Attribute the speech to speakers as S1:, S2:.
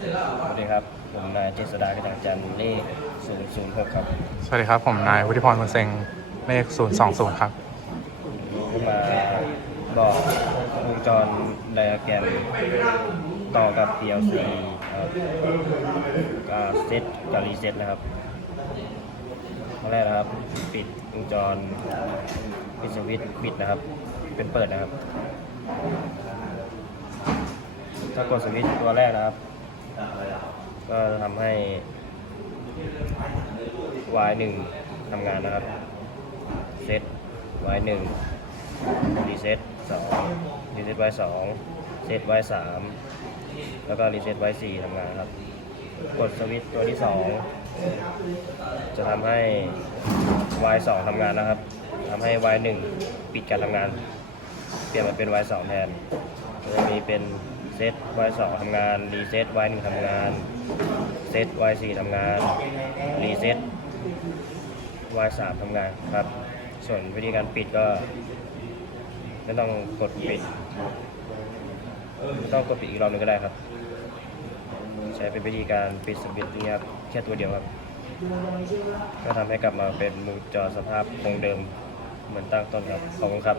S1: สวัสดีครับ ผมนายเจษฎากระจ่างจันทร์เลข006 ครับ
S2: สวัสดีครับผมนายวุฒิพรคนเซงเลข020 ครับ
S1: ผมมาบอกวงจรไดอะแกรมต่อกับ PLC ครับกับเซตกับรีเซ็ตนะครับครั้งแรกนะครับ ปิดวงจรปิดสวิตช์ปิดนะครับ เป็นเปิดนะครับ ถ้ากดสวิตช์ตัวแรกนะครับ ก็ทำให้ Y1 ทำงานนะครับ เซต Y1 รีเซ็ต2รีเซ็ต Y2 เซต Y3 แล้วก็รีเซ็ต Y4 ทำงานครับ กดสวิตช์ตัวที่ 2 จะทำให้ Y2 ทำงานนะครับทำให้ Y1 ปิดการทำงาน เปลี่ยนมาเป็น Y2 แทนจะมีเป็น เซต Y2 ทำงาน รีเซ็ต Y1 ทำงาน เซต Y4 ทำงาน รีเซ็ต Y3 ทำงานครับ ส่วนวิธีการปิดก็ไม่ต้องกดปิดไม่ต้องกดปิดอีกรอบหนึงก็ได้ครับ ใช้เป็นวิธีการปิดสวิตช์นี้ครับแค่ตัวเดียวครับ ก็ทำให้กลับมาเป็นมือจอสภาพคงเดิมเหมือนตั้งต้นครับ ขอบคุณครับ